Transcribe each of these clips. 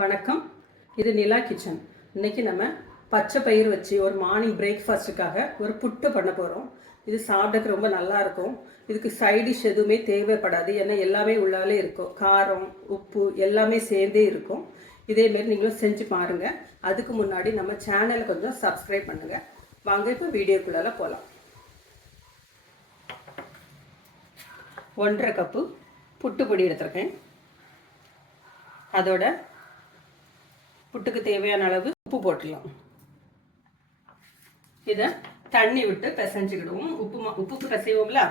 வணக்கம். இது நிலா கிச்சன். இன்னைக்கு நம்ம பச்சை பயிர் வச்சு ஒரு மார்னிங் பிரேக்ஃபாஸ்ட்டுக்காக ஒரு புட்டு பண்ண போகிறோம். இது சாப்பிட்றதுக்கு ரொம்ப நல்லா இருக்கும். இதுக்கு சைடிஷ் எதுவுமே தேவைப்படாது, ஏன்னா எல்லாமே உள்ளாலே இருக்கும். காரம், உப்பு எல்லாமே சேர்ந்தே இருக்கும். இதேமாரி நீங்களும் செஞ்சு பாருங்கள். அதுக்கு முன்னாடி நம்ம சேனலை கொஞ்சம் சப்ஸ்கிரைப் பண்ணுங்கள். வாங்க இப்போ வீடியோக்குள்ளால போகலாம். 1.5 கப்பு புட்டு பொடி எடுத்துருக்கேன். அதோட புட்டுக்கு தேவையான அளவு உப்பு போட்டுடலாம். இதை தண்ணி விட்டு பிசைஞ்சுக்கிடுவோம். உப்புக்கு பிசைவோம்ல,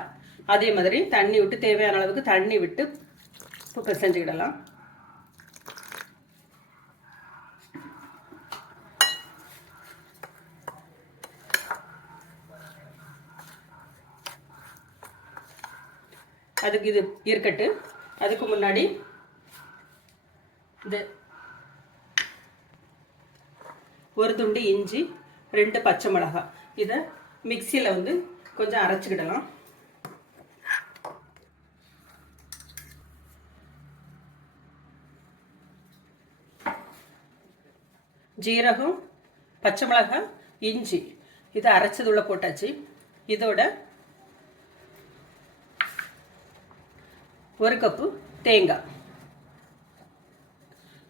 அதே மாதிரி தண்ணி விட்டு தேவையான அளவுக்கு தண்ணி விட்டு பிசைஞ்சுக்கிடலாம். அதுக்கு இது இருக்கட்டு. அதுக்கு முன்னாடி இந்த ஒரு துண்டு இஞ்சி, 2 பச்சை மிளகாய், இதை மிக்சியில் கொஞ்சம் அரைச்சிக்கிடலாம். ஜீரகம், பச்சை மிளகாய், இஞ்சி இதை அரைச்சது உள்ள போட்டாச்சு. இதோட 1 கப்பு தேங்காய்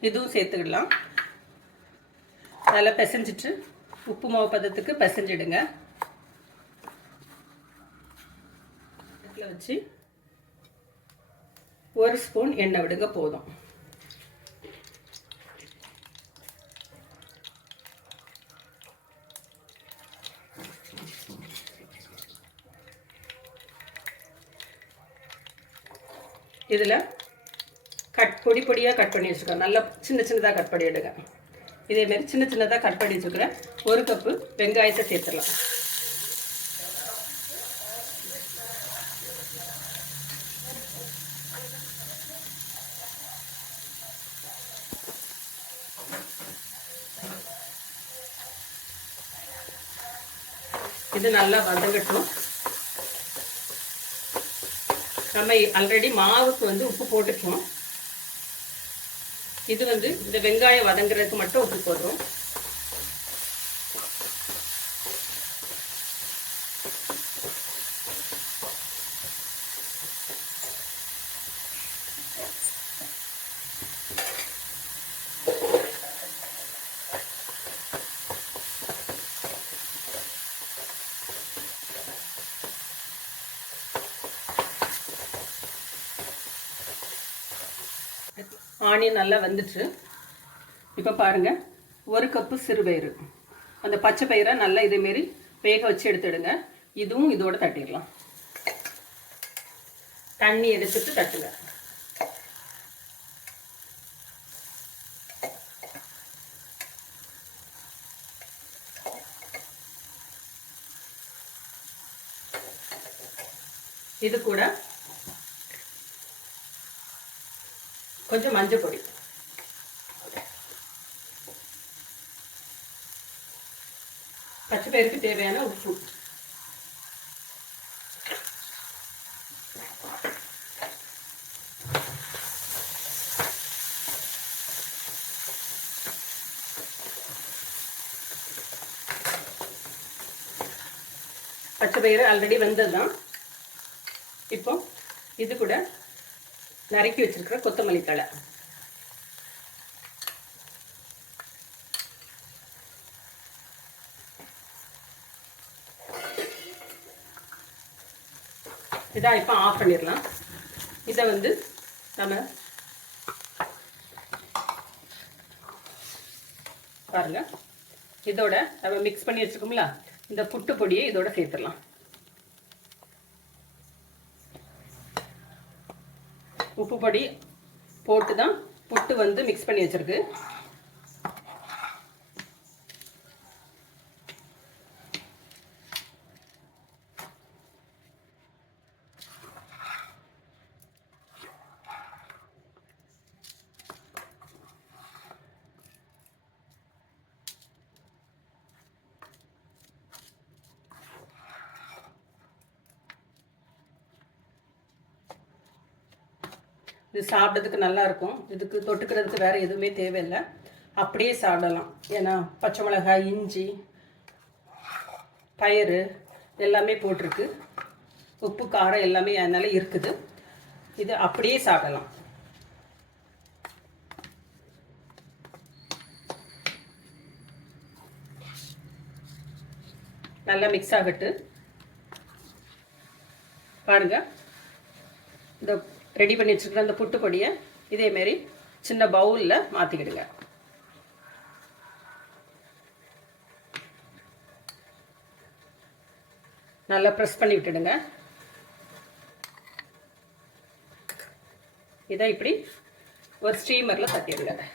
இதுவும் சேர்த்துக்கிடலாம். நல்லா பிசைஞ்சிட்டு உப்பு மாவு பதத்துக்கு பிசைஞ்சிடுங்க. இதில் வச்சு 1 ஸ்பூன் எண்ணெய் விடுங்க, போதும். இதில் பொடி பொடியாக கட் பண்ணி வச்சுருக்கோம். நல்லா சின்ன சின்னதாக கட் பண்ணி எடுங்க. இதேமாரி சின்ன சின்னதாக கட் பண்ணி வச்சுக்கிறேன். 1 கப்பு வெங்காயத்தை சேர்த்துடலாம். இது நல்லா வதங்கட்டும். நம்ம ஆல்ரெடி மாவுக்கு உப்பு போட்டுக்கணும். இது இந்த வெங்காயம் வதங்குறதுக்கு மட்டும் உப்பு போடுறோம். ஆனியன் நல்லா வந்துட்டு. இப்போ பாருங்கள், 1 கப்பு சிறுபயிறு, அந்த பச்சை பயிரை நல்லா இதேமாரி வேக வச்சு எடுத்துடுங்க. இதுவும் இதோட தட்டிடலாம். தண்ணி எடுத்துட்டு தட்டுங்க. இது கூட கொஞ்சம் மஞ்சள் பொடி, பச்சை பயிருக்கு தேவையான உப்பு, பச்சை பயிறு ஆல்ரெடி வெந்ததுதான். இப்போ இது கூட நறுக்கி வச்சிருக்கிற கொத்தமல்லி தழை, இதை இப்போ ஆஃப் பண்ணிடலாம். இதை நம்ம பாருங்க, இதோட நம்ம மிக்ஸ் பண்ணி வச்சுக்கோம்ல, இந்த புட்டு பொடியை இதோட சேர்த்துடலாம். உப்பு பொடி போட்டு தான் புட்டு மிக்ஸ் பண்ணி வச்சிருக்கு. இது சாப்பிட்றதுக்கு நல்லாயிருக்கும். இதுக்கு தொட்டுக்கிறதுக்கு வேறு எதுவுமே தேவையில்லை, அப்படியே சாப்பிடலாம். ஏன்னா பச்சை மிளகாய், இஞ்சி, பயிறு எல்லாமே போட்டிருக்கு, உப்பு காரம் எல்லாமே அதனால் இருக்குது. இது அப்படியே சாப்பிடலாம். நல்லா மிக்ஸ் ஆகட்டு. பாருங்கள், இந்த ரெடி பண்ணி வச்சுருக்கிற அந்த புட்டு பொடியை இதேமாரி சின்ன பவுலில் மாற்றிக்கிடுங்க. நல்லா ப்ரெஸ் பண்ணி விட்டுடுங்க. இதை இப்படி ஒரு ஸ்டீமரில் தட்டிடுங்க.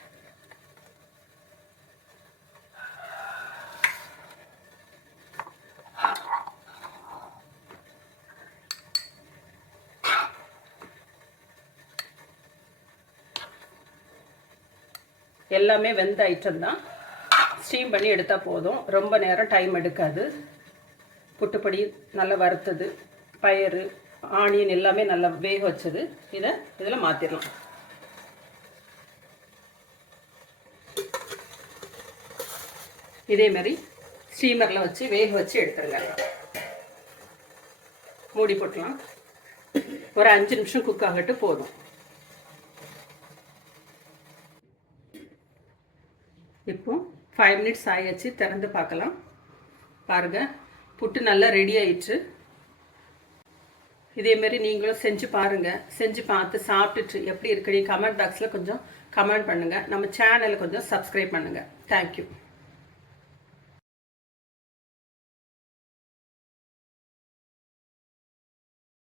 எல்லாமே வெந்த ஐட்டம் தான், ஸ்டீம் பண்ணி எடுத்தால் போதும், ரொம்ப நேரம் டைம் எடுக்காது. புட்டுப்பொடி நல்லா வறுத்தது, பயிறு, ஆனியன் எல்லாமே நல்லா வேக வச்சது. இதில் மாற்றிடலாம். இதேமாரி ஸ்டீமரில் வச்சு வேக வச்சு எடுத்துருங்க. மூடி போட்டலாம். ஒரு 5 நிமிஷம் குக் ஆகட்டு போதும். இப்போ 5 மினிட்ஸ் ஆயிடுச்சு, திறந்து பார்க்கலாம். பாருங்கள், புட்டு நல்லா ரெடி ஆயிடுச்சு. இதேமாரி நீங்களும் செஞ்சு பாருங்கள். செஞ்சு பார்த்து சாப்பிட்டுட்டு எப்படி இருக்குன்னு கமெண்ட் பாக்ஸில் கொஞ்சம் கமெண்ட் பண்ணுங்கள். நம்ம சேனலை கொஞ்சம் சப்ஸ்கிரைப் பண்ணுங்கள். தேங்க்யூ.